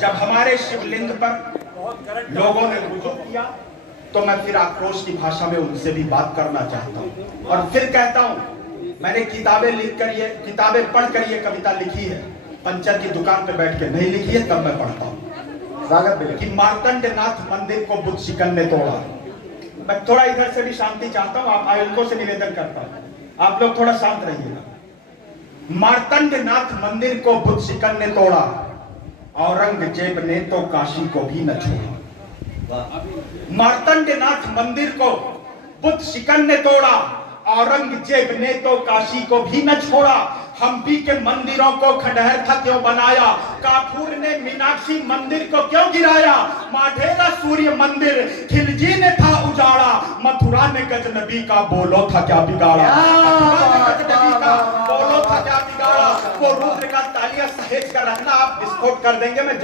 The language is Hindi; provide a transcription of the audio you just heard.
जब हमारे शिवलिंग पर लोगों ने रुजू किया तो मैं फिर आक्रोश की भाषा में उनसे भी बात करना चाहता हूं और फिर कहता हूं, मैंने किताबें लिख कर ये किताबें पढ़ कर ये कविता लिखी है, पंचर की दुकान पे बैठ के नहीं लिखी है, तब मैं पढ़ता हूं कि मार्तंडनाथ मंदिर को बुद्ध शिकन ने तोड़ा। मैं थोड़ा इधर से भी शांति चाहता हूं, आप आयोजकों से निवेदन करता हूं, आप लोग थोड़ा शांत रहिएगा। मार्तंडनाथ मंदिर को बुद्ध शिकन ने तोड़ा, औरंगजेब ने तो काशी को भी न छोड़ा। मार्तंडनाथ मंदिर को बुद्ध शिकन ने तोड़ा, औरंगजेब ने तो काशी को भी न छोड़ा। हम्पी के मंदिरों को खंडहर था क्यों बनाया, काफूर ने मीनाक्षी मंदिर को क्यों गिराया। माढेरा सूर्य मंदिर खिलजी ने था उजाड़ा, मथुरा ने गजनबी का बोलो था क्या बिगाड़ा। बोलो था क्या बिगाड़ा। वो रुद्र का तालियां सहेज कर रखना, आप विस्फोट कर देंगे मैं